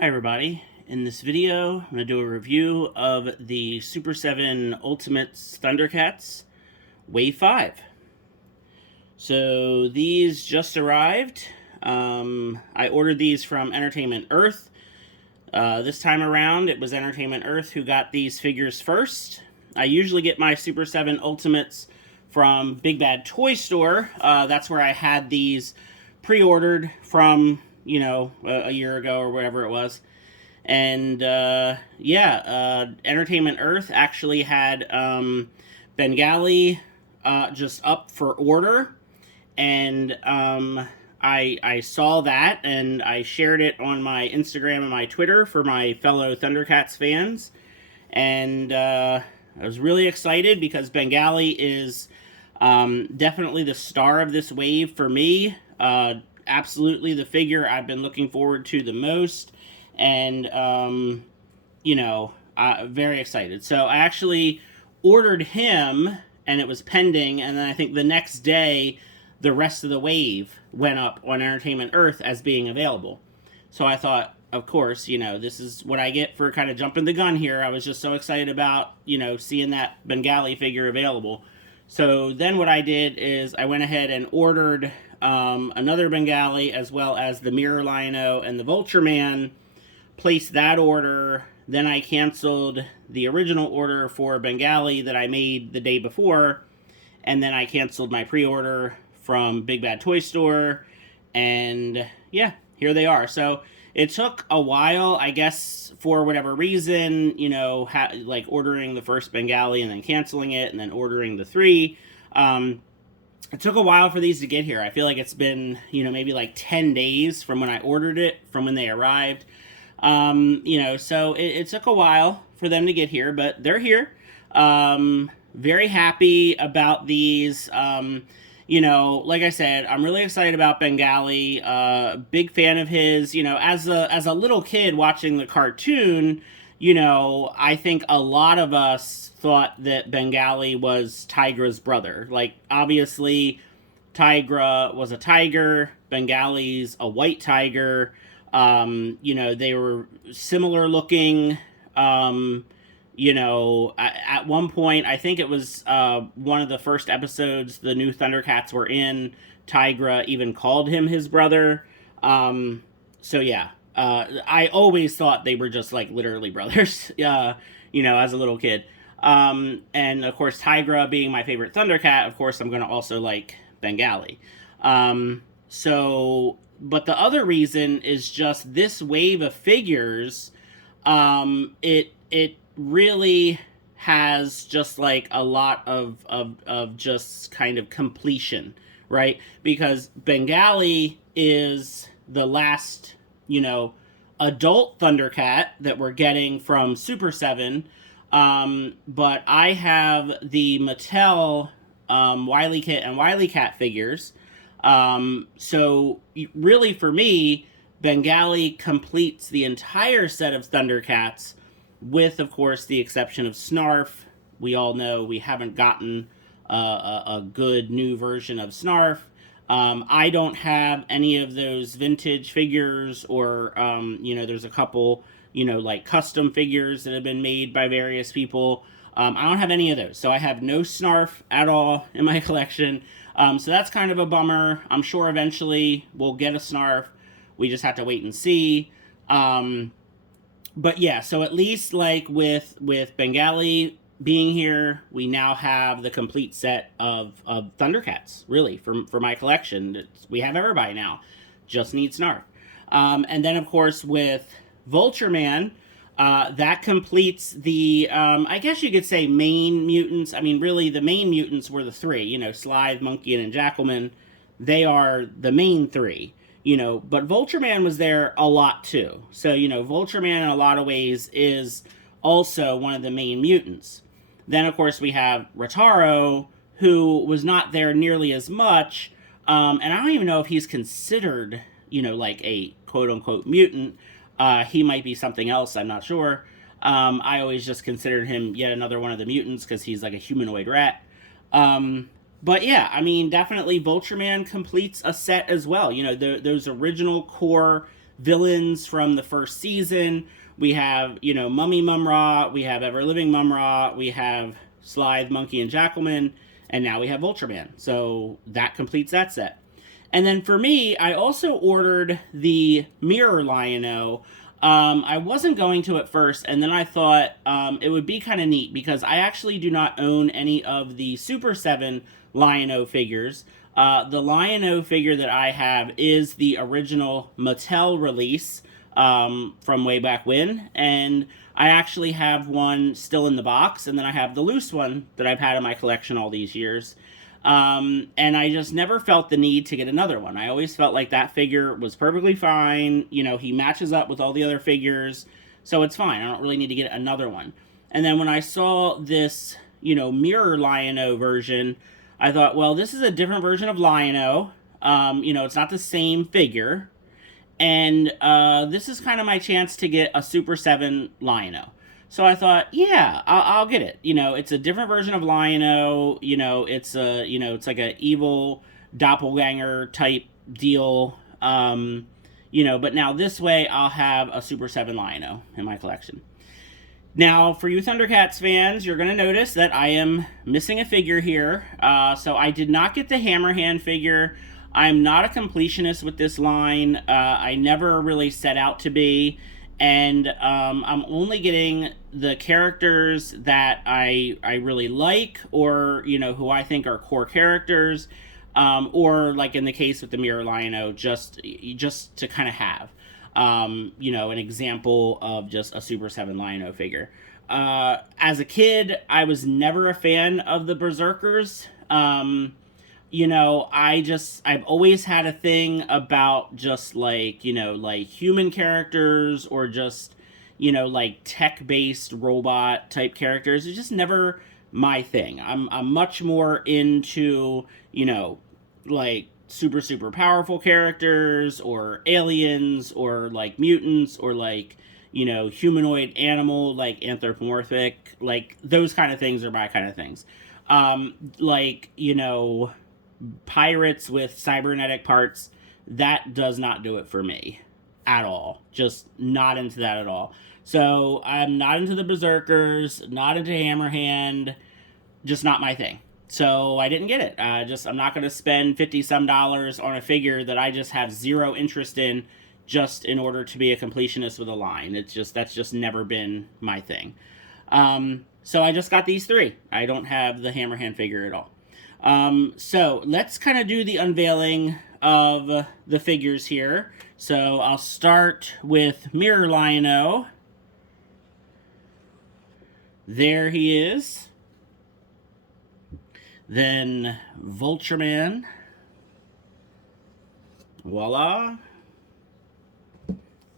Hi everybody. In this video, I'm going to do a review of the Super7 Ultimates Thundercats Wave 5. So these just arrived. I ordered these from Entertainment Earth. This time around, it was Entertainment Earth who got these figures first. I usually get my Super7 Ultimates from Big Bad Toy Store. That's where I had these pre-ordered from, a year ago or whatever it was. And Entertainment Earth actually had Bengali just up for order, and I saw that and I shared it on my Instagram and my Twitter for my fellow Thundercats fans, and I was really excited because Bengali is definitely the star of this wave for me. Absolutely the figure I've been looking forward to the most, and very excited. So I actually ordered him, and it was pending, and then I think the next day the rest of the wave went up on Entertainment Earth as being available. So I thought, of course, this is what I get for kind of jumping the gun here. I was just so excited about, seeing that Bengali figure available. So then what I did is I went ahead and ordered another Bengali, as well as the Mirror Lino and the Vultureman, placed that order. Then I canceled the original order for Bengali that I made the day before, and then I canceled my pre-order from Big Bad Toy Store, and yeah, here they are. So it took a while, I guess, for whatever reason, like ordering the first Bengali and then canceling it, and then ordering the three. It took a while for these to get here. I feel like it's been, maybe like 10 days from when I ordered it, from when they arrived. So it took a while for them to get here, but they're here. Very happy about these. Like I said, I'm really excited about Bengali. Big fan of his. As a little kid watching the cartoon, I think a lot of us thought that Bengali was Tigra's brother. Like, obviously, Tigra was a tiger. Bengali's a white tiger. They were similar looking. At one point, I think it was one of the first episodes the new Thundercats were in, Tigra even called him his brother. I always thought they were just like literally brothers, as a little kid. And of course, Tigra being my favorite Thundercat, of course, I'm going to also like Bengali. But the other reason is just this wave of figures. It really has just like a lot of just kind of completion, right? Because Bengali is the last, adult Thundercat that we're getting from Super7. But I have the Mattel Wily Kit and Wily Cat figures. So really for me, Bengali completes the entire set of Thundercats, with, of course, the exception of Snarf. We all know we haven't gotten a good new version of Snarf. I don't have any of those vintage figures, or, there's a couple, like custom figures that have been made by various people. I don't have any of those. So I have no Snarf at all in my collection. So that's kind of a bummer. I'm sure eventually we'll get a Snarf. We just have to wait and see. But yeah, so at least like with Bengali being here, we now have the complete set of Thundercats, really, for my collection. We have everybody now. Just need Snarf. And then, of course, with Vultureman, that completes the, I guess you could say, main mutants. I mean, really, the main mutants were the three, Slithe, Monkey, and Jackalman. They are the main three. But Vultureman was there a lot too. So, Vultureman in a lot of ways is also one of the main mutants. Then, of course, we have Rataro, who was not there nearly as much. And I don't even know if he's considered, like a quote-unquote mutant. He might be something else, I'm not sure. I always just considered him yet another one of the mutants because he's like a humanoid rat. But yeah, I mean, definitely Vultureman completes a set as well. Those original core villains from the first season. We have, you know, Mummy Mumra, we have Ever Living Mumra, we have Slithe, Monkey, and Jackalman, and now we have Vultureman. So that completes that set. And then for me, I also ordered the Mirror Lion-O. I wasn't going to at first, and then I thought it would be kind of neat because I actually do not own any of the Super7 Lion-O figures. The Lion-O figure that I have is the original Mattel release from way back when, and I actually have one still in the box, and then I have the loose one that I've had in my collection all these years. And I just never felt the need to get another one. I always felt like that figure was perfectly fine. You know, he matches up with all the other figures, so it's fine. I don't really need to get another one. And then when I saw this, you know, Mirror Lion-O version, I thought, well, this is a different version of Lion-O. You know, it's not the same figure. And this is kind of my chance to get a Super 7 Lion-O. So I thought, yeah, I'll get it. You know, it's a different version of Lion-O. You know, it's it's like an evil doppelganger type deal. You know, but now this way I'll have a Super 7 Lion-O in my collection. Now, for you Thundercats fans, you're going to notice that I am missing a figure here. So I did not get the Hammerhand figure. I'm not a completionist with this line. I never really set out to be. And I'm only getting the characters that I really like, or, you know, who I think are core characters, or like in the case with the Mirror Lion-O, just to kind of have, you know, an example of just a Super 7 Lion-O figure. As a kid, I was never a fan of the Berserkers. You know, I've always had a thing about just like, you know, like human characters or just, you know, like tech-based robot type characters. It's just never my thing. I'm much more into, you know, like super powerful characters or aliens or like mutants or like, you know, humanoid animal, like anthropomorphic, like those kind of things are my kind of things. Like, you know, pirates with cybernetic parts, that does not do it for me at all. Just not into that at all. So I'm not into the Berserkers, not into Hammerhand, just not my thing. So I didn't get it. I'm not going to spend $50 on a figure that I just have zero interest in just in order to be a completionist with a line. That's just never been my thing. So I just got these three. I don't have the Hammerhand figure at all. So let's kind of do the unveiling of the figures here. So I'll start with Mirror Lion-O. There he is. Then Vultureman. Voila.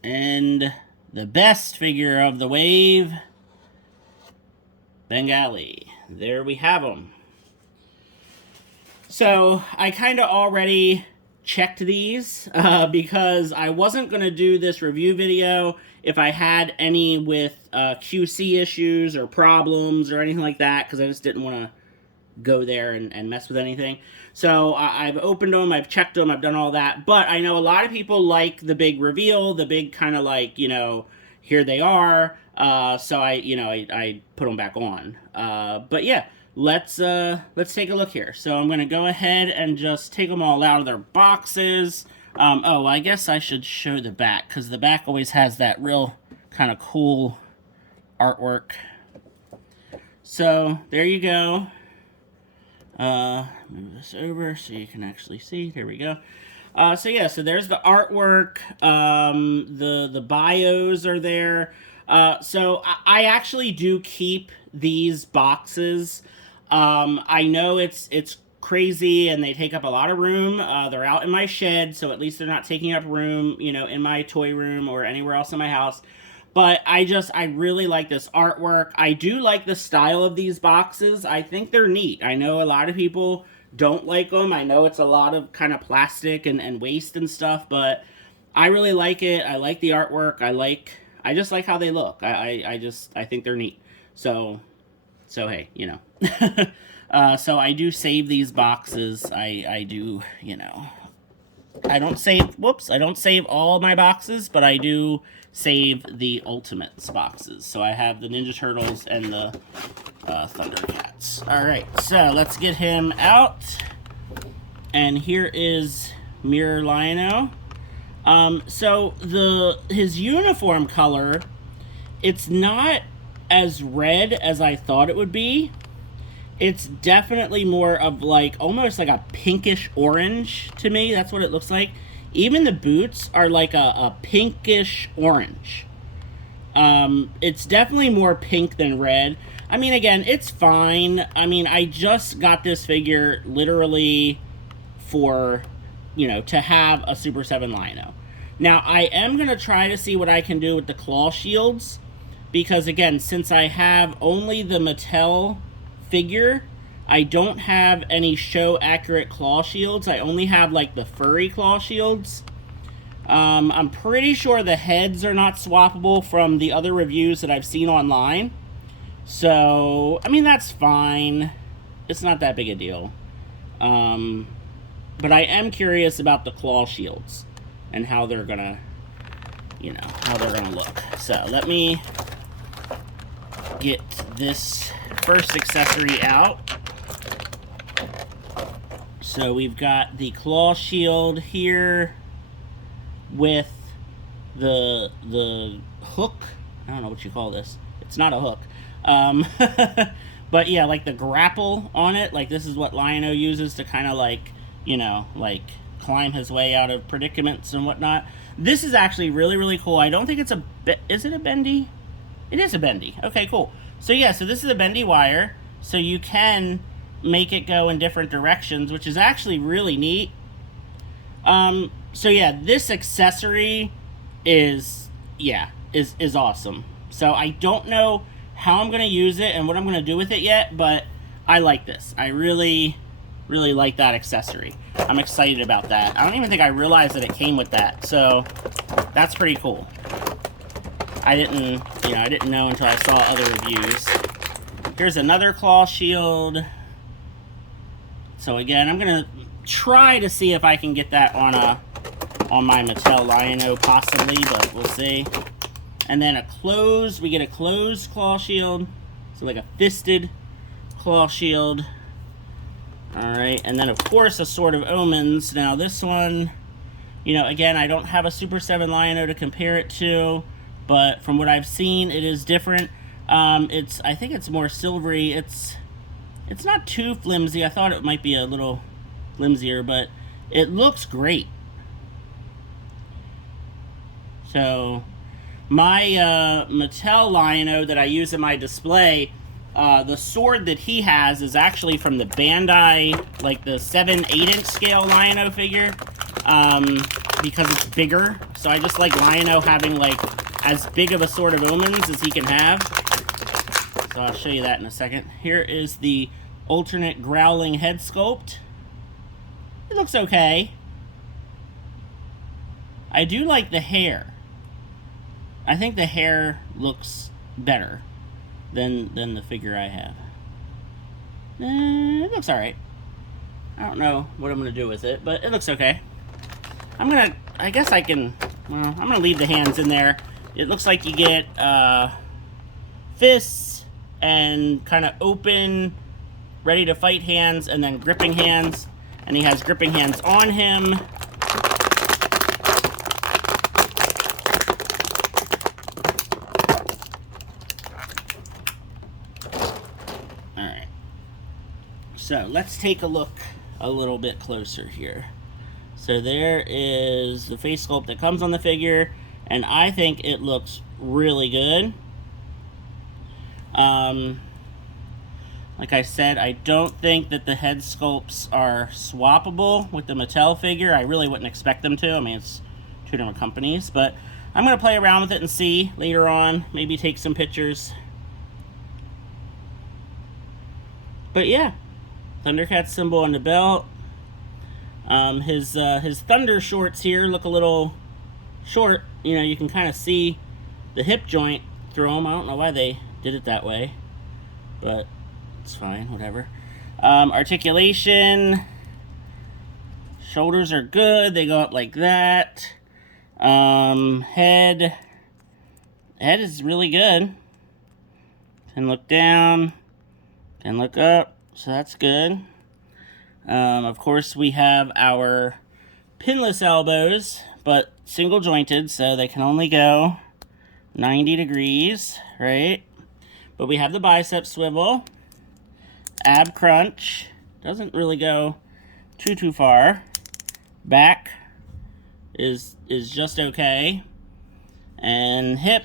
And the best figure of the wave, Bengali. There we have him. So I kind of already checked these because I wasn't going to do this review video if I had any with QC issues or problems or anything like that, because I just didn't want to go there and mess with anything. So I've opened them, I've checked them, I've done all that. But I know a lot of people like the big reveal, the big kind of like, you know, here they are. So I put them back on. But yeah. Let's take a look here. So I'm going to go ahead and just take them all out of their boxes. Oh, I guess I should show the back, because the back always has that real kind of cool artwork. So there you go. Move this over so you can actually see. There we go. So yeah, so there's the artwork. The bios are there. So I actually do keep these boxes. I know it's crazy and they take up a lot of room. They're out in my shed, so at least they're not taking up room, you know, in my toy room or anywhere else in my house. But I really like this artwork. I do like the style of these boxes. I think they're neat. I know a lot of people don't like them. I know it's a lot of kind of plastic and waste and stuff, but I really like it. I like the artwork. I just like how they look. I think they're neat. So hey, you know. So I do save these boxes. I do, you know, I don't save, whoops, I don't save all my boxes, but I do save the Ultimates boxes. So I have the Ninja Turtles and the Thundercats. Alright, so let's get him out. And here is Mirror Lion-O. So his uniform color, it's not as red as I thought it would be. It's definitely more of like, almost like a pinkish orange to me. That's what it looks like. Even the boots are like a pinkish orange. It's definitely more pink than red. I mean, again, it's fine. I mean, I just got this figure literally for, you know, to have a Super 7 Lion-O. Now, I am going to try to see what I can do with the claw shields. Because, again, since I have only the Mattel figure, I don't have any show accurate claw shields. I only have like the furry claw shields. I'm pretty sure the heads are not swappable from the other reviews that I've seen online. So, I mean, that's fine. It's not that big a deal. But I am curious about the claw shields and how they're gonna, you know, how they're gonna look. So let me get this first accessory out. So we've got the claw shield here with the hook. I don't know what you call this. It's not a hook. But yeah, like the grapple on it. Like this is what Lion-O uses to kind of like, you know, like climb his way out of predicaments and whatnot. This is actually really, really cool. I don't think it's a... Is it a bendy? It is a bendy. Okay, cool. So yeah, so this is a bendy wire. So you can make it go in different directions, which is actually really neat. So yeah, this accessory is awesome. So I don't know how I'm going to use it and what I'm going to do with it yet, but I like this. I really, really like that accessory. I'm excited about that. I don't even think I realized that it came with that, so that's pretty cool. I didn't know until I saw other reviews. Here's another claw shield. So again, I'm gonna try to see if I can get that on my Mattel Lion-O possibly, but we'll see. And then we get a closed claw shield. So like a fisted claw shield. Alright, and then of course a Sword of Omens. Now this one, you know, again, I don't have a Super 7 Lion-O to compare it to, but from what I've seen, it is different. I think it's more silvery. It's not too flimsy. I thought it might be a little flimsier, but it looks great. So my Mattel Lion-O that I use in my display, the sword that he has is actually from the Bandai, like the 7/8" scale Lion-O figure, because it's bigger. So I just like Lion-O having like as big of a Sword of Omens as he can have. So I'll show you that in a second. Here is the alternate growling head sculpt. It looks okay. I do like the hair. I think the hair looks better than the figure I have. It looks alright. I don't know what I'm going to do with it, but it looks okay. I guess I can, well, I'm going to leave the hands in there. It looks like you get fists and kind of open, ready to fight hands, and then gripping hands. And he has gripping hands on him. Alright. So let's take a look a little bit closer here. So there is the face sculpt that comes on the figure, and I think it looks really good. Like I said, I don't think that the head sculpts are swappable with the Mattel figure. I really wouldn't expect them to. I mean, it's two different companies, but I'm going to play around with it and see later on. Maybe take some pictures. But yeah, Thundercats symbol on the belt. His Thunder shorts here look a little short. You know, you can kind of see the hip joint through them. I don't know why they did it that way, but it's fine, whatever. Articulation Shoulders are good. They go up like that. Head is really good. Can look down, can look up, so that's good. Of course, we have our pinless elbows, but single jointed, so they can only go 90 degrees, right? But we have the bicep swivel, ab crunch, doesn't really go too far. Back is just okay. And hip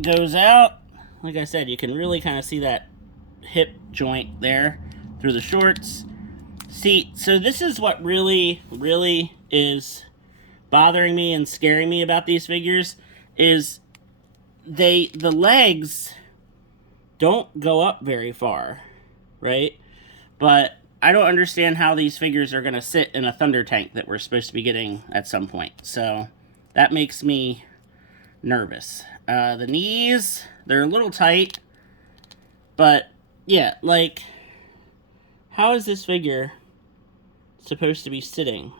goes out. Like I said, you can really kind of see that hip joint there through the shorts. See, so this is what really is bothering me and scaring me about these figures is the legs don't go up very far, right? But I don't understand how these figures are going to sit in a Thunder tank that we're supposed to be getting at some point. So that makes me nervous. The knees, they're a little tight, but yeah, like, how is this figure supposed to be sitting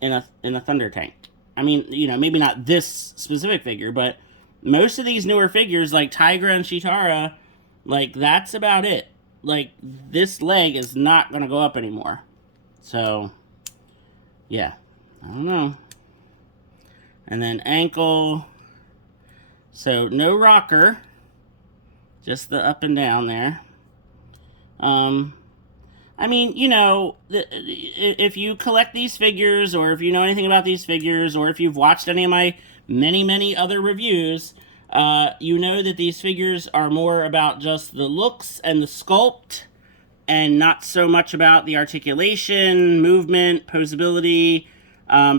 in a Thunder tank? I mean, you know, maybe not this specific figure, but most of these newer figures like Tigra and Chitara, like, that's about it. Like, this leg is not going to go up anymore. So, yeah, I don't know. And then ankle. So, no rocker. Just the up and down there. I mean, you know, if you collect these figures, or if you know anything about these figures, or if you've watched any of my many other reviews, you know that these figures are more about just the looks and the sculpt, and not so much about the articulation, movement, posability,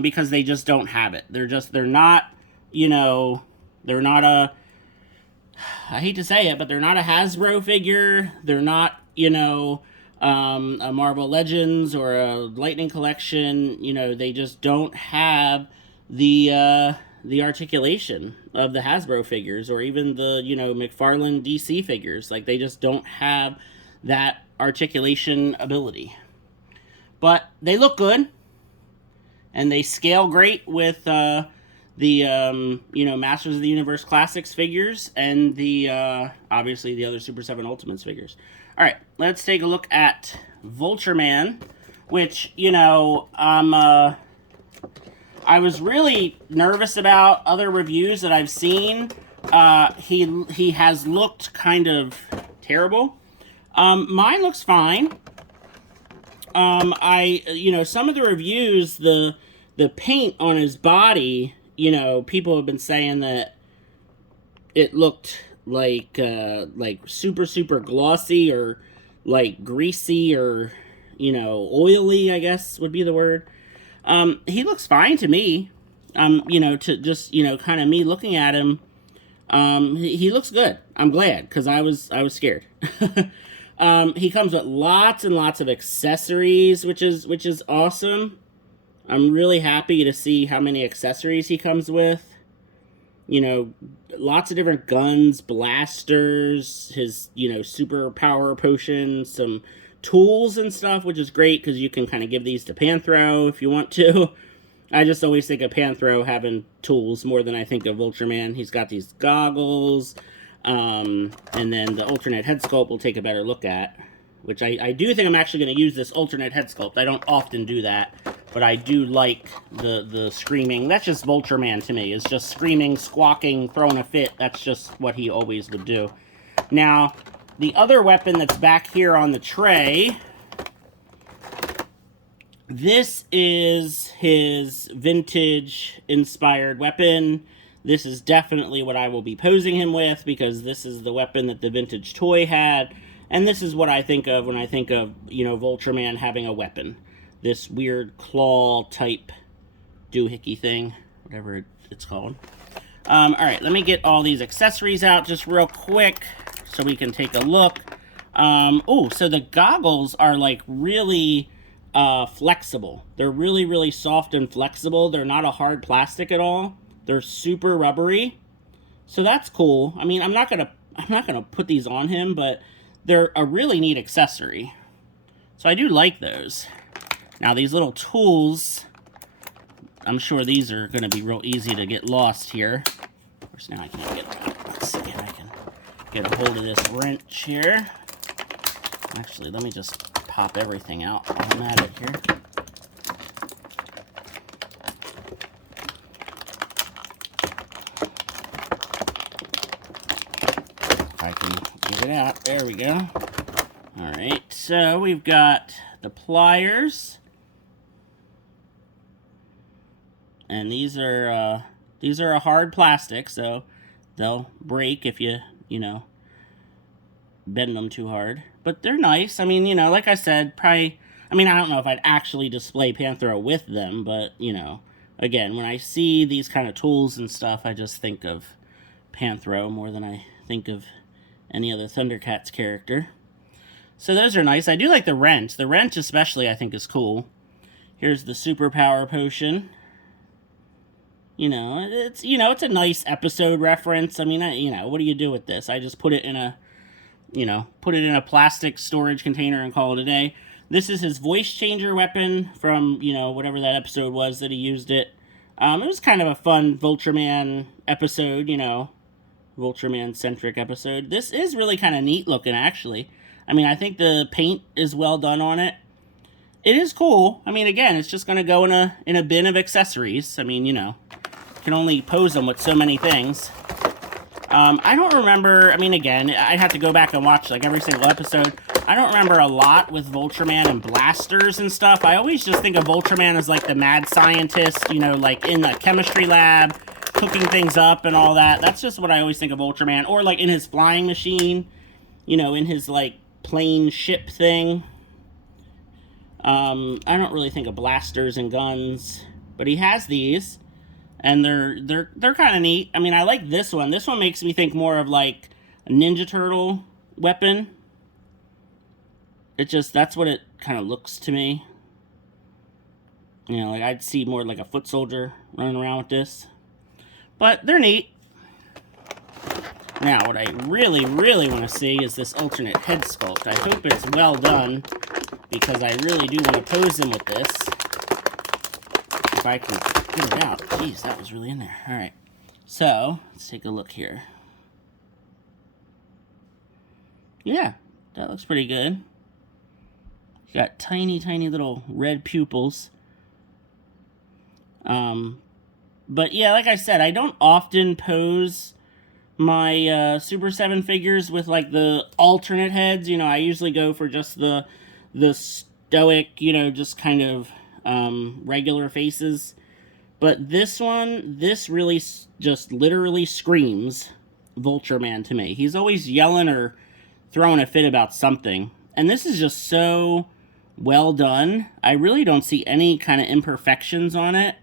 because they just don't have it. They're not, you know, they're not a, I hate to say it, but they're not a Hasbro figure. They're not, you know, a Marvel Legends or a Lightning Collection. You know, they just don't have the articulation of the Hasbro figures, or even the, you know, McFarlane DC figures. Like, they just don't have that articulation ability. But they look good, and they scale great with the you know, Masters of the Universe Classics figures, and the obviously the other Super 7 Ultimates figures. All right, let's take a look at Vultureman, which, you know, I was really nervous about other reviews that I've seen. He has looked kind of terrible. Mine looks fine. You know, some of the reviews, the paint on his body, you know, people have been saying that it looked like super glossy, or like greasy, or, you know, oily, I guess would be the word. He looks fine to me. You know, to just, you know, kind of me looking at him, he looks good. I'm glad, because I was scared. He comes with lots and lots of accessories, which is awesome. I'm really happy to see how many accessories he comes with. You know, lots of different guns, blasters, his, you know, super power potions, some tools and stuff, which is great, because you can kind of give these to Panthro if you want to. I just always think of Panthro having tools more than I think of Vultureman. He's got these goggles, and then the alternate head sculpt we'll take a better look at, which I do think I'm actually going to use this alternate head sculpt. I don't often do that, but I do like the screaming. That's just Vultureman to me. It's just screaming, squawking, throwing a fit. That's just what he always would do. Now, the other weapon that's back here on the tray, this is his vintage-inspired weapon. This is definitely what I will be posing him with, because this is the weapon that the vintage toy had. And this is what I think of when I think of, you know, Vultureman having a weapon. This weird claw-type doohickey thing, whatever it's called. Alright, let me get all these accessories out just real quick so we can take a look. Oh, so the goggles are, like, really flexible. They're really soft and flexible. They're not a hard plastic at all. They're super rubbery. So that's cool. I mean, I'm not gonna put these on him, but they're a really neat accessory. So I do like those. Now, these little tools, I'm sure these are going to be real easy to get lost here. Of course, now I can't get them out. Let's see if I can get a hold of this wrench here. Actually, let me just pop everything out while I'm at it here. If I can get it out. There we go. Alright, so we've got the pliers. And these are a hard plastic, so they'll break if you bend them too hard. But they're nice. I mean, like I said, probably, I mean, I don't know if I'd actually display Panthro with them, but, again, when I see these kind of tools and stuff, I just think of Panthro more than I think of any other Thundercats character. So those are nice. I do like the wrench. The wrench especially I think is cool. Here's the superpower potion. It's a nice episode reference. I mean, what do you do with this? I just put it in a plastic storage container and call it a day. This is his voice changer weapon from, whatever that episode was that he used it. It was kind of a fun Vultureman episode, Vultureman-centric episode. This is really kind of neat looking, actually. I mean, I think the paint is well done on it. It is cool. I mean, again, it's just going to go in a bin of accessories. I mean, you can only pose them with so many things. I don't remember, I mean, again, I'd have to go back and watch, like, every single episode. I don't remember a lot with Vultureman and blasters and stuff. I always just think of Vultureman as, like, the mad scientist, like, in the chemistry lab, cooking things up and all that. That's just what I always think of Vultureman. Or, like, in his flying machine, in his, like, plane ship thing. I don't really think of blasters and guns, but he has these, and they're kind of neat. I mean, I like this one. This one makes me think more of like a Ninja Turtle weapon. That's what it kind of looks to me. Like I'd see more like a foot soldier running around with this, but they're neat. Now, what I really, really want to see is this alternate head sculpt. I hope it's well done, because I really do want to pose him with this. If I can get it out. Jeez, that was really in there. Alright, so, let's take a look here. Yeah, that looks pretty good. Got tiny, tiny little red pupils. But yeah, like I said, I don't often pose my Super7 figures with like the alternate heads. I usually go for just the stoic, just kind of regular faces. But this one, this really just literally screams Vultureman to me. He's always yelling or throwing a fit about something. And this is just so well done. I really don't see any kind of imperfections on it.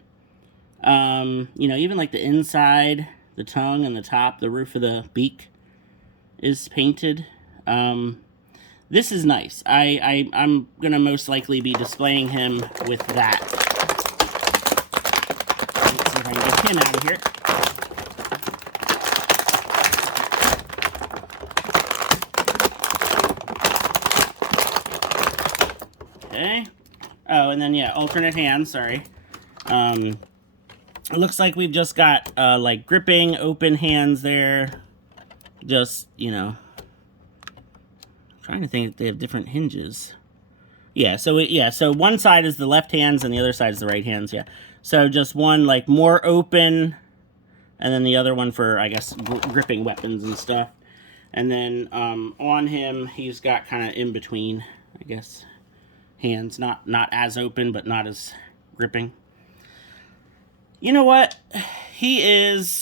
Even like the inside, the tongue and the top, the roof of the beak is painted. This is nice. I'm going to most likely be displaying him with that. Let's see if I can get him out of here. Okay. Oh, and then, yeah, alternate hands, sorry. It looks like we've just got, like, gripping, open hands there. Just, trying to think if they have different hinges. Yeah, so one side is the left hands and the other side is the right hands, yeah. So just one, like, more open, and then the other one for, I guess, gripping weapons and stuff. And then on him, he's got kind of in between, I guess, hands. Not as open, but not as gripping. You know what? He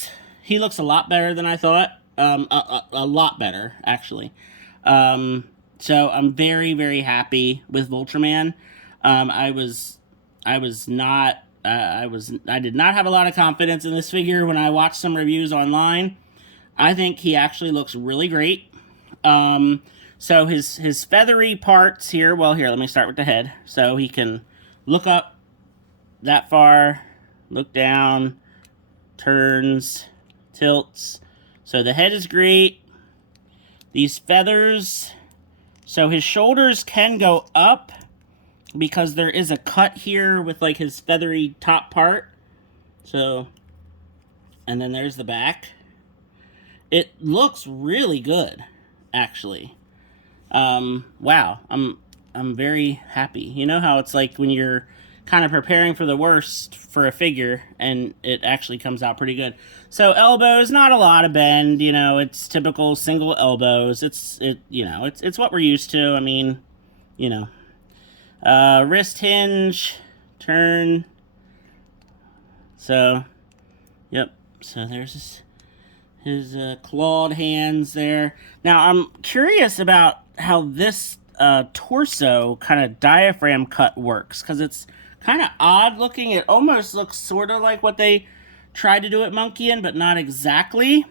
looks a lot better than I thought. A lot better, actually. So I'm very, very happy with Vultureman. I did not have a lot of confidence in this figure when I watched some reviews online. I think he actually looks really great. So his feathery parts here, well, here, let me start with the head. So he can look up that far, look down, turns, tilts. So the head is great. These feathers, so his shoulders can go up because there is a cut here with like his feathery top part. So, and then there's the back. It looks really good, actually. Wow, I'm very happy. You know how it's like when you're kind of preparing for the worst for a figure, and it actually comes out pretty good. So elbows, not a lot of bend. You know, it's typical single elbows. It's what we're used to. I mean, you know, wrist hinge, turn. So, yep. So there's his clawed hands there. Now I'm curious about how this torso kind of diaphragm cut works, because it's kind of odd looking. It almost looks sort of like what they tried to do at Monkeyin, but not exactly.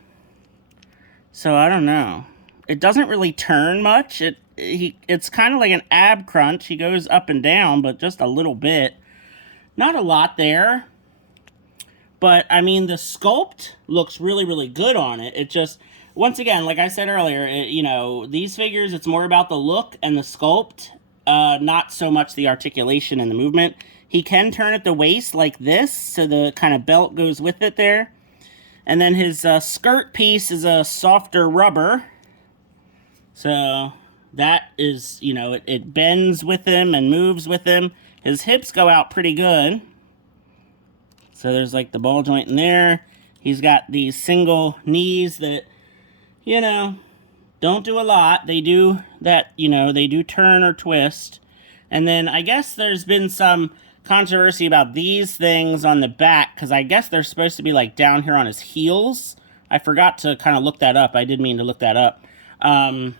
So I don't know. It doesn't really turn much. It's kind of like an ab crunch. He goes up and down, but just a little bit. Not a lot there. But, I mean, the sculpt looks really, really good on it. It just, once again, like I said earlier, these figures, it's more about the look and the sculpt, not so much the articulation and the movement. He can turn at the waist like this, so the kind of belt goes with it there. And then his skirt piece is a softer rubber. So that is, it bends with him and moves with him. His hips go out pretty good. So there's like the ball joint in there. He's got these single knees that, don't do a lot. They do that, they do turn or twist. And then I guess there's been some controversy about these things on the back, because I guess they're supposed to be like down here on his heels. I forgot to kind of look that up. I did mean to look that up. I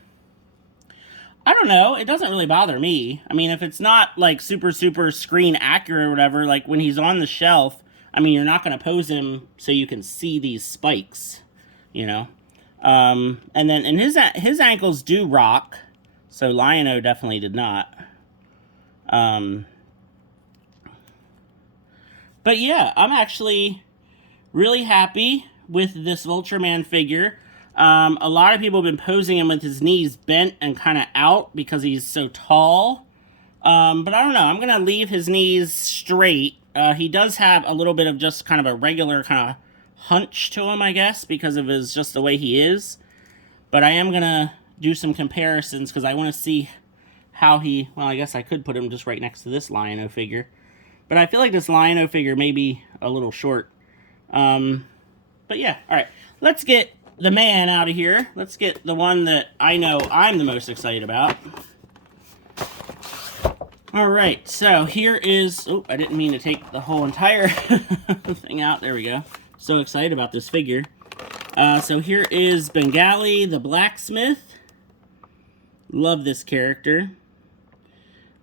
don't know. It doesn't really bother me. I mean, if it's not like super, super screen accurate or whatever, like when he's on the shelf, I mean, you're not going to pose him so you can see these spikes, And his ankles do rock, so Lion-O definitely did not. But yeah, I'm actually really happy with this Vultureman figure. A lot of people have been posing him with his knees bent and kind of out because he's so tall. But I don't know. I'm going to leave his knees straight. He does have a little bit of just kind of a regular kind of hunch to him, I guess, because of just the way he is. But I am going to do some comparisons because I want to see how I guess I could put him just right next to this Lion-O figure. But I feel like this Lion-O figure may be a little short. But yeah, all right. Let's get the man out of here. Let's get the one that I know I'm the most excited about. All right, so here is... Oh, I didn't mean to take the whole entire thing out. There we go. So excited about this figure. So here is Bengali, the blacksmith. Love this character.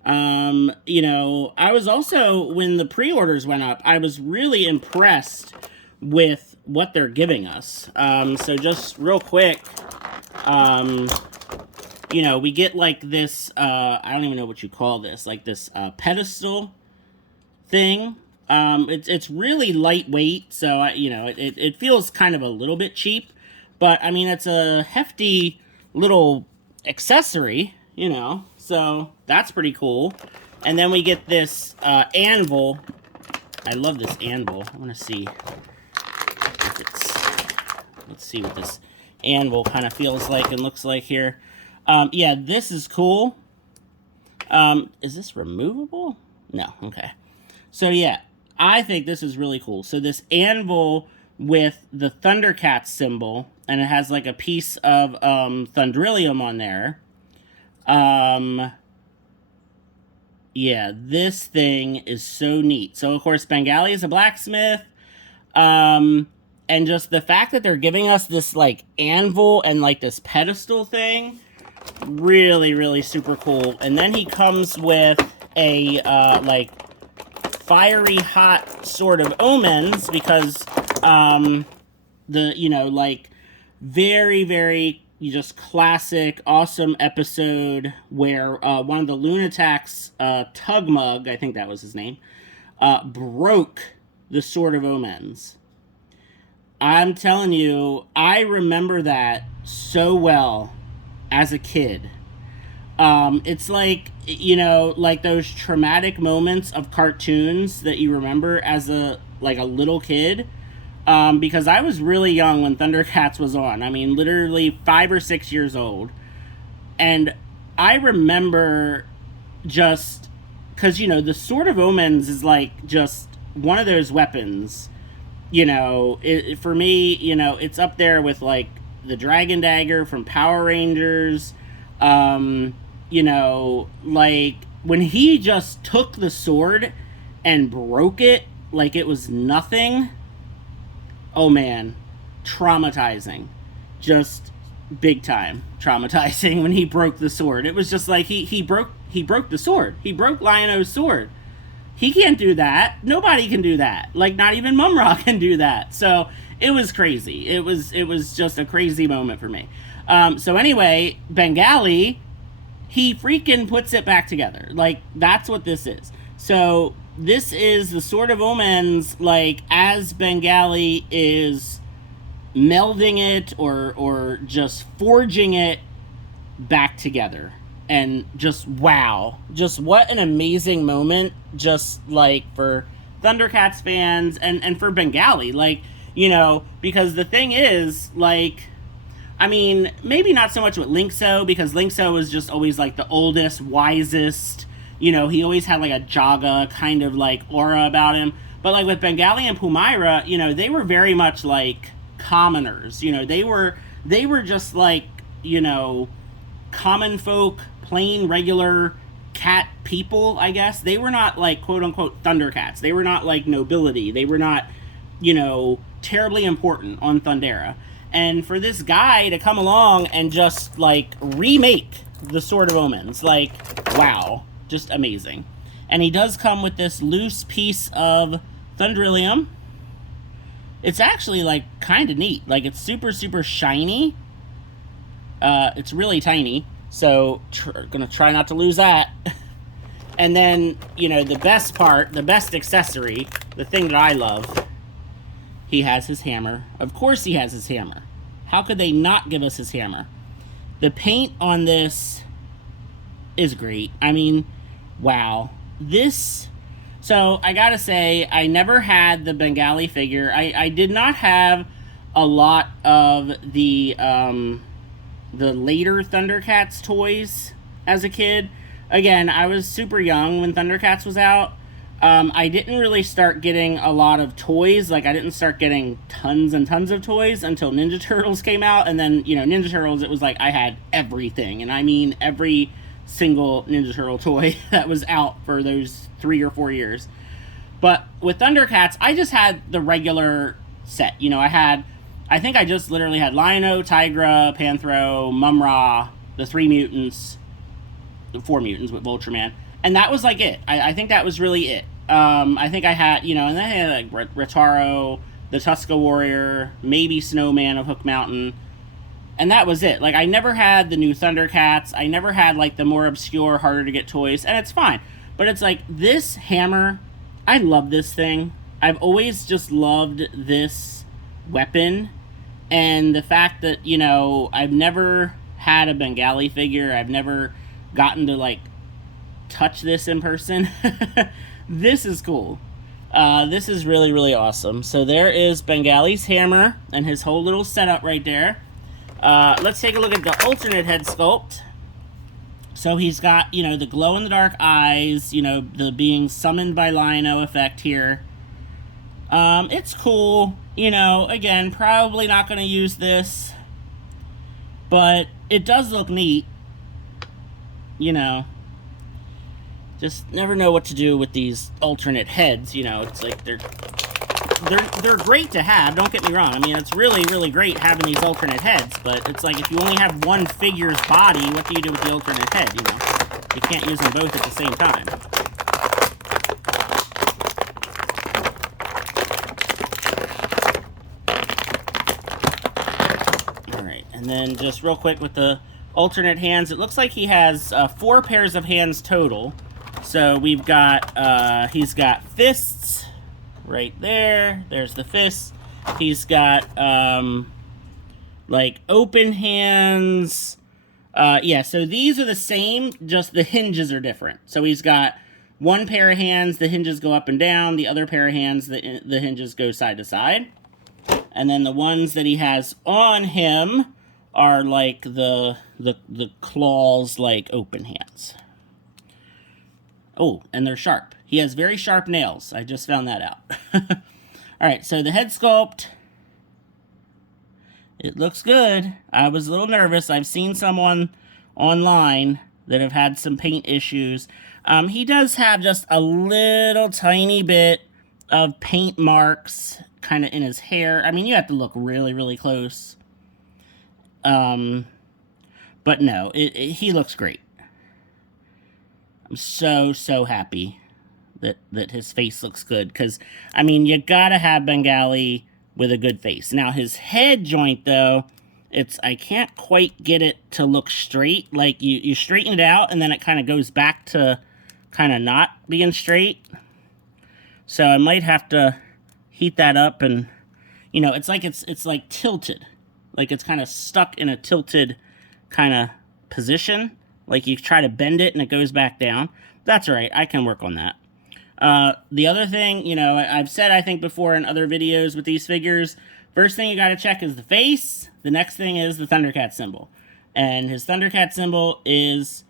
I was also, when the pre-orders went up, I was really impressed with what they're giving us. So just real quick, we get like this, I don't even know what you call this, like this pedestal thing. It's really lightweight, so, it feels kind of a little bit cheap. But, I mean, it's a hefty little accessory, so that's pretty cool. And then we get this anvil. I love this anvil. I want to see if let's see what this anvil kind of feels like and looks like here. Yeah, this is cool. Is this removable? No, okay. So yeah, I think this is really cool. So this anvil with the Thundercats symbol, and it has like a piece of Thundrillium on there. Yeah, this thing is so neat. So of course Bengali is a blacksmith. And just the fact that they're giving us this like anvil and like this pedestal thing, really, really super cool. And then he comes with a like fiery hot sort of omens, because like very, very just classic awesome episode where one of the Lunatics, Tugmug, I think that was his name, broke the Sword of Omens. I'm telling you, I remember that so well as a kid. It's like, you know, like those traumatic moments of cartoons that you remember as a like a little kid. Because I was really young when Thundercats was on. I mean, literally 5 or 6 years old, and I remember just because, you know, the Sword of Omens is like just one of those weapons. You know, for me, you know, it's up there with like the Dragon Dagger from Power Rangers. Um, you know, like when he just took the sword and broke it like it was nothing. Oh man, traumatizing. Just big time traumatizing when he broke the sword. It was just like he broke the sword. He broke Lion-O's sword. He can't do that. Nobody can do that. Like not even Mumra can do that. So it was crazy. It was just a crazy moment for me. So anyway, Bengali, he freaking puts it back together. Like that's what this is. So this is the Sword of Omens, like as Bengali is melding it or just forging it back together. And just wow, just what an amazing moment, just like for Thundercats fans and for Bengali, like, you know, because the thing is, like, I mean, maybe not so much with Linkso, because Linkso was just always like the oldest, wisest, you know, he always had like a Jaga kind of like aura about him. But like with Bengali and Pumaira, you know, they were very much like commoners. You know, they were just like, you know, common folk, plain regular cat people, I guess. They were not like quote unquote Thundercats. They were not like nobility. They were not, you know, terribly important on Thundera. And for this guy to come along and just like remake the Sword of Omens, like, wow, just amazing. And he does come with this loose piece of Thundrillium. It's actually like kind of neat. Like it's super, super shiny. It's really tiny. So gonna try not to lose that. And then, you know, the best part, the best accessory, the thing that I love, he has his hammer. Of course he has his hammer. How could they not give us his hammer? The paint on this is great. I mean, wow. This... So, I gotta say, I never had the Bengali figure. I did not have a lot of the later Thundercats toys as a kid. Again, I was super young when Thundercats was out. I didn't really start getting a lot of toys. Like, I didn't start getting tons and tons of toys until Ninja Turtles came out. And then, you know, Ninja Turtles, it was like I had everything. And I mean every single Ninja Turtle toy that was out for those 3 or 4 years. But with Thundercats, I just had the regular set. You know, I think I just literally had Lion-O, Tigra, Panthro, Mumra, the 3 mutants, the 4 mutants with Vultureman. And that was like it. I think that was really it. I think I had, you know, and then I had like Retaro, the Tuska Warrior, maybe Snowman of Hook Mountain. And that was it. Like, I never had the new Thundercats. I never had, like, the more obscure, harder to get toys. And it's fine. But it's like, this hammer, I love this thing. I've always just loved this weapon. And the fact that, you know, I've never had a Bengali figure. I've never gotten to, like, touch this in person. This is cool. This is really, really awesome. So there is Bengali's hammer and his whole little setup right there. Let's take a look at the alternate head sculpt. So he's got, you know, the glow-in-the-dark eyes, you know, the being summoned by Lion-O effect here. It's cool. You know, again, probably not going to use this. But it does look neat. You know. Just never know what to do with these alternate heads, you know. It's like they're great to have, don't get me wrong. I mean, it's really, really great having these alternate heads, but it's like if you only have one figure's body, what do you do with the alternate head, you know? You can't use them both at the same time. Alright, and then just real quick with the alternate hands, it looks like he has 4 pairs of hands total. So we've got, he's got fists right there. There's the fists. He's got, like, open hands, Yeah, so these are the same, just the hinges are different. So he's got one pair of hands, the hinges go up and down. The other pair of hands, the hinges go side to side. And then the ones that he has on him are like the claws, like open hands. Oh, and they're sharp. He has very sharp nails. I just found that out. All right, so the head sculpt. It looks good. I was a little nervous. I've seen someone online that have had some paint issues. He does have just a little tiny bit of paint marks kind of in his hair. I mean, you have to look really, really close. But no, he looks great. I'm so happy that his face looks good. Because, I mean, you gotta have Bengali with a good face. Now, his head joint, though, I can't quite get it to look straight. Like, you straighten it out, and then it kind of goes back to kind of not being straight. So I might have to heat that up, and, you know, it's like tilted. Like, it's kind of stuck in a tilted kind of position. Like, you try to bend it, and it goes back down. That's all right. I can work on that. The other thing, you know, I've said, I think, before in other videos with these figures, first thing you got to check is the face. The next thing is the Thundercat symbol. And his Thundercat symbol is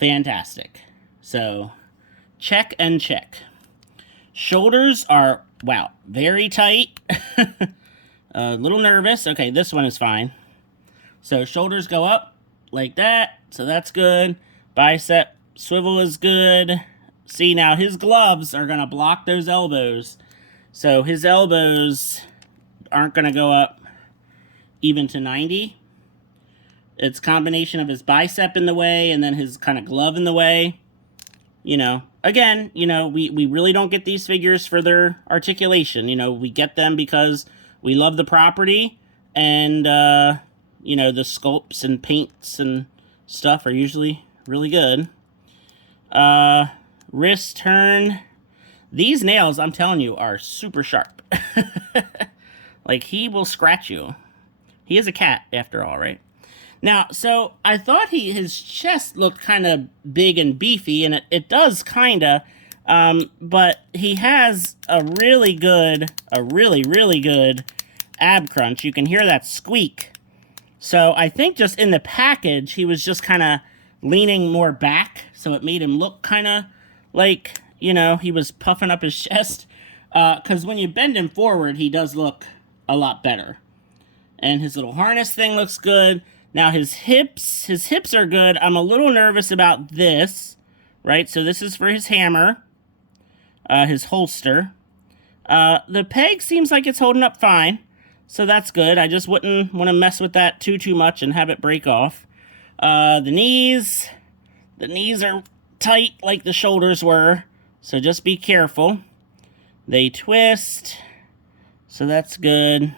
fantastic. So, check and check. Shoulders are, wow, very tight. A little nervous. Okay, this one is fine. So, shoulders go up like that. So, that's good. Bicep swivel is good. See, now his gloves are going to block those elbows. So his elbows aren't going to go up even to 90. It's a combination of his bicep in the way and then his kind of glove in the way. You know, again, you know, we really don't get these figures for their articulation. You know, we get them because we love the property. And, you know, the sculpts and paints and stuff are usually really good. Wrist turn. These nails, I'm telling you, are super sharp. Like, he will scratch you. He is a cat, after all, right? Now, so, I thought his chest looked kind of big and beefy, and it does kind of, but he has a really good ab crunch. You can hear that squeak. So, I think just in the package, he was just kind of leaning more back, so it made him look kind of like, you know, he was puffing up his chest. Because when you bend him forward, he does look a lot better. And his little harness thing looks good. Now, his hips are good. I'm a little nervous about this, right? So this is for his hammer, his holster. The peg seems like it's holding up fine, so that's good. I just wouldn't want to mess with that too much and have it break off. The knees are tight like the shoulders were, so just be careful. They twist, so that's good.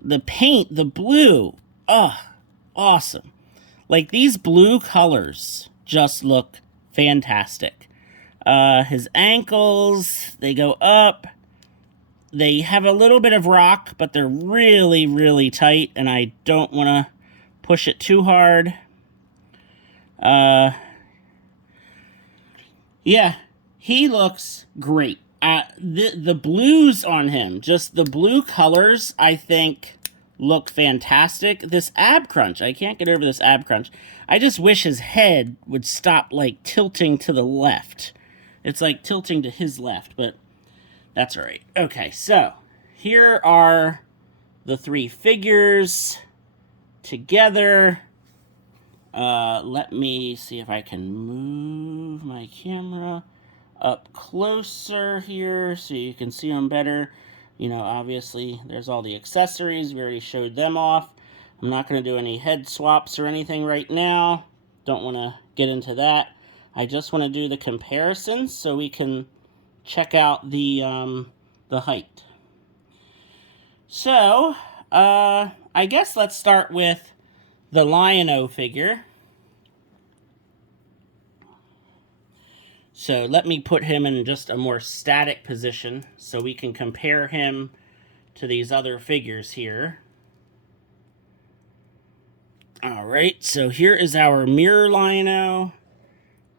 The paint, the blue, oh, awesome. Like, these blue colors just look fantastic. His ankles, they go up. They have a little bit of rock, but they're really tight, and I don't want to push it too hard. Yeah, he looks great. The blues on him, just the blue colors, I think, look fantastic. This ab crunch, I can't get over this ab crunch. I just wish his head would stop, like, tilting to the left. It's like tilting to his left, but that's all right. Okay, so here are the three figures together. Let me see if I can move my camera up closer here so you can see them better. You know, obviously, there's all the accessories. We already showed them off. I'm not going to do any head swaps or anything right now. Don't want to get into that. I just want to do the comparisons so we can check out the height. So, I guess let's start with the Lion-O figure. So let me put him in just a more static position so we can compare him to these other figures here. Alright, so here is our mirror Lion-O,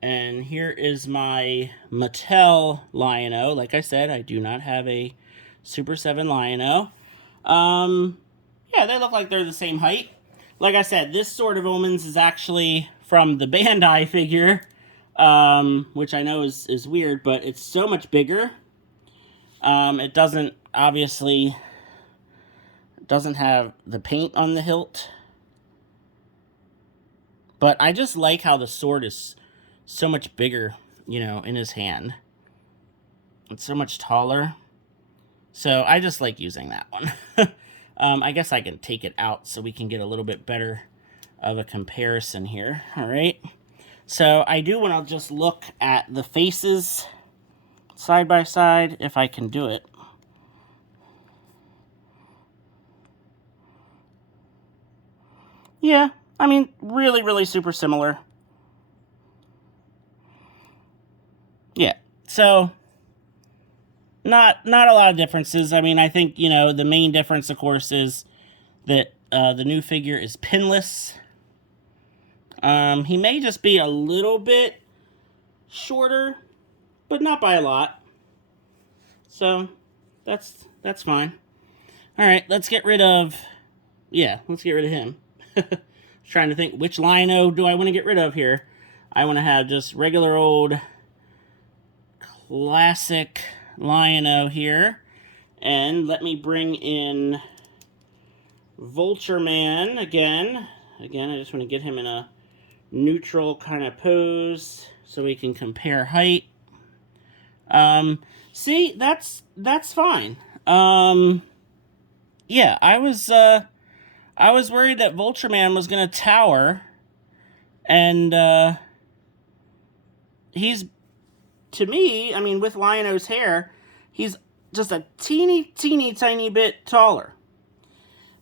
and here is my Mattel Lion-O. Like I said, I do not have a Super 7 Lion-O. Yeah, they look like they're the same height. Like I said, this Sword of Omens is actually from the Bandai figure, which I know is weird, but it's so much bigger. It doesn't, obviously, doesn't have the paint on the hilt. But I just like how the sword is so much bigger, you know, in his hand. It's so much taller. So I just like using that one. I guess I can take it out so we can get a little bit better of a comparison here. All right. So I do want to just look at the faces side by side, if I can do it. Yeah, I mean, really, really super similar. Yeah, so not a lot of differences. I mean, I think, you know, the main difference, of course, is that the new figure is pinless. He may just be a little bit shorter, but not by a lot. So that's fine. All right, let's get rid of, let's get rid of him. Trying to think, which Lion-O do I want to get rid of here? I want to have just regular old classic Lion-O here. And let me bring in Vultureman again. Again, I just want to get him in a neutral kind of pose so we can compare height. See, that's fine. Yeah, I was worried that Vultureman was going to tower, and he's, to me, I mean, with Lion-O's hair, he's just a teeny tiny bit taller.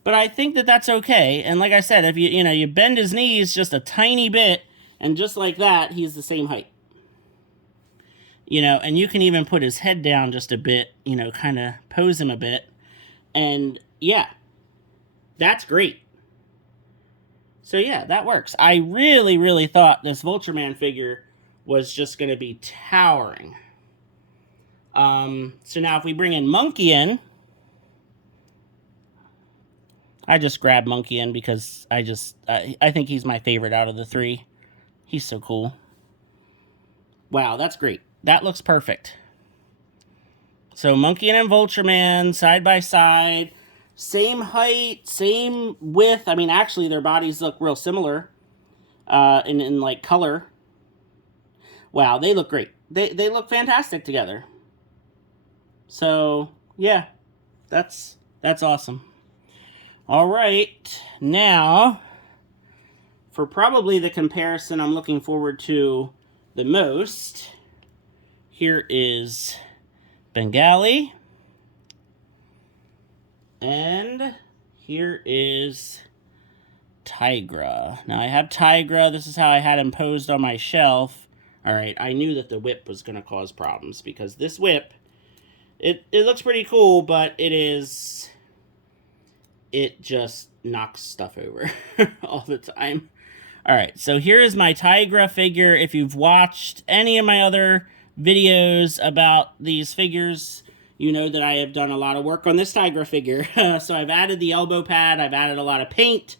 But I think that that's okay, and like I said, if you bend his knees just a tiny bit, and just like that, he's the same height. You know, and you can even put his head down just a bit, you know, kind of pose him a bit, and yeah, that's great. So yeah, that works. I really thought this Vultureman figure was just going to be towering. So now if we bring in Monkey in, I just grabbed Monkey in because I think he's my favorite out of the three. He's so cool. Wow, that's great. That looks perfect. So Monkey and Vultureman side by side. Same height, same width. I mean, actually, their bodies look real similar in like color. Wow, they look great. They look fantastic together. So yeah, that's awesome. All right, now for probably the comparison I'm looking forward to the most. Here is Bengali. And here is Tigra. Now I have Tigra. This is how I had him posed on my shelf. Alright, I knew that the whip was going to cause problems because this whip, it looks pretty cool, but it just knocks stuff over all the time. Alright, so here is my Tigra figure. If you've watched any of my other videos about these figures, you know that I have done a lot of work on this Tigra figure. So I've added the elbow pad, I've added a lot of paint,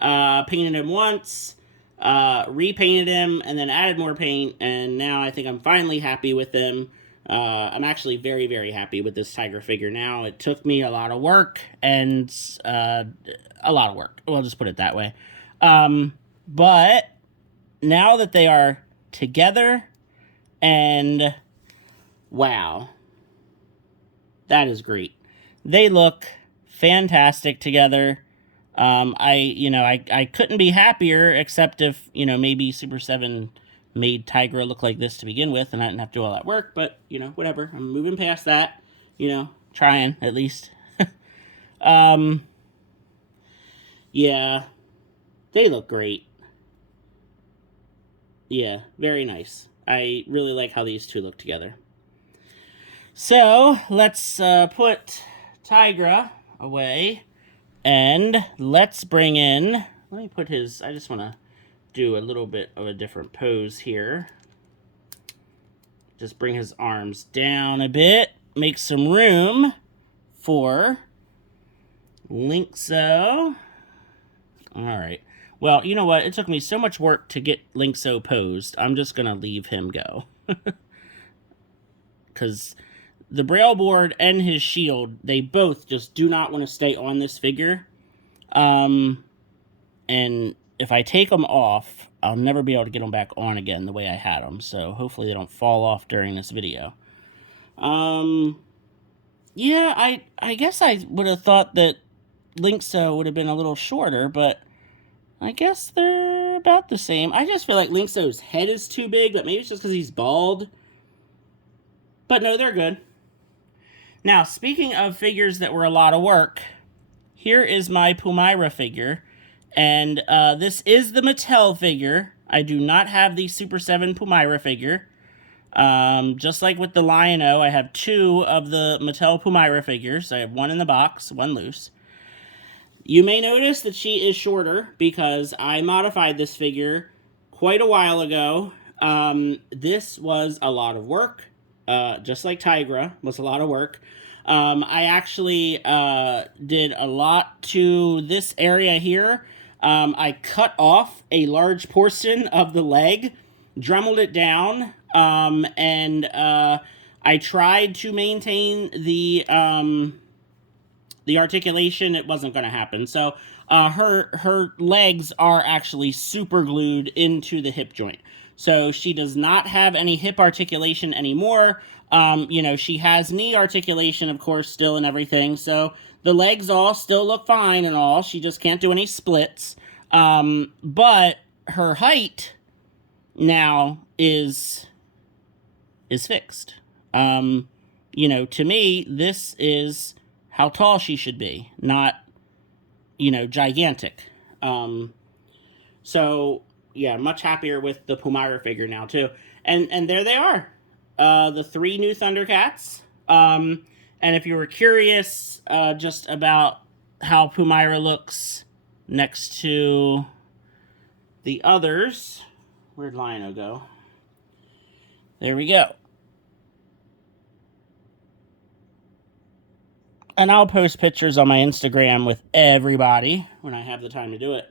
painted him once, repainted him, and then added more paint, and now I think I'm finally happy with him. I'm actually very happy with this Tigra figure now. It took me a lot of work, and a lot of work. We'll just put it that way. But now that they are together, and wow, that is great. They look fantastic together. I couldn't be happier, except if, maybe Super 7 made Tigra look like this to begin with, and I didn't have to do all that work, but, whatever. I'm moving past that, trying, at least. Yeah, they look great. Yeah, very nice. I really like how these two look together. So, let's put Tigra away, and let's bring in let me put his, I just want to do a little bit of a different pose here. Just bring his arms down a bit, make some room for Linkso. All right. Well, you know what? It took me so much work to get Linkso posed. I'm just going to leave him go. Because the Braille board and his shield, they both just do not want to stay on this figure. And if I take them off, I'll never be able to get them back on again the way I had them. So hopefully they don't fall off during this video. Yeah, I guess I would have thought that Linkso would have been a little shorter, but I guess they're about the same. I just feel like Linkso's head is too big, but maybe it's just because he's bald. But no, they're good. Now, speaking of figures that were a lot of work, here is my Pumaira figure. And this is the Mattel figure. I do not have the Super7 Pumaira figure. Just like with the Lion-O, I have 2 of the Mattel Pumaira figures. I have 1 in the box, 1 loose. You may notice that she is shorter because I modified this figure quite a while ago. This was a lot of work, just like Tigra was a lot of work. I actually did a lot to this area here. I cut off a large portion of the leg, dremeled it down, and I tried to maintain the articulation. It wasn't going to happen. So her legs are actually super glued into the hip joint. So she does not have any hip articulation anymore. You know, she has knee articulation, of course, still and everything. So the legs all still look fine and all. She just can't do any splits. But her height now is fixed. You know, to me, this is how tall she should be, not, you know, gigantic. So, yeah, much happier with the Pumaira figure now, too. And there they are, the 3 new Thundercats. And if you were curious just about how Pumaira looks next to the others, where'd Lion-O go? There we go. And I'll post pictures on my Instagram with everybody when I have the time to do it.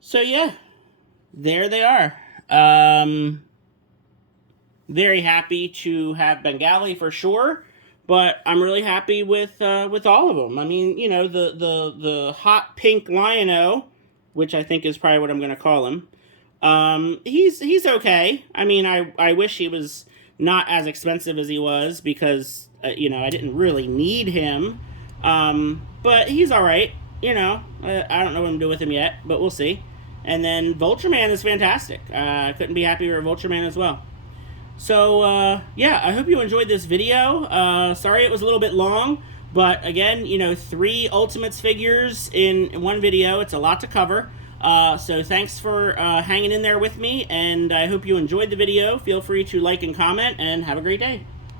So yeah, there they are. Very happy to have Bengali for sure, but I'm really happy with all of them. I mean, you know, the hot pink Lion-O, which I think is probably what I'm going to call him. He's okay. I mean, I wish he was not as expensive as he was because, you know, I didn't really need him. But he's all right. You know, I don't know what I'm doing with him yet, but we'll see. And then Vultureman is fantastic. I couldn't be happier with Vultureman as well. So, yeah, I hope you enjoyed this video. Sorry it was a little bit long, but again, you know, 3 Ultimates figures in one video. It's a lot to cover. So thanks for hanging in there with me, and I hope you enjoyed the video. Feel free to like and comment, and have a great day.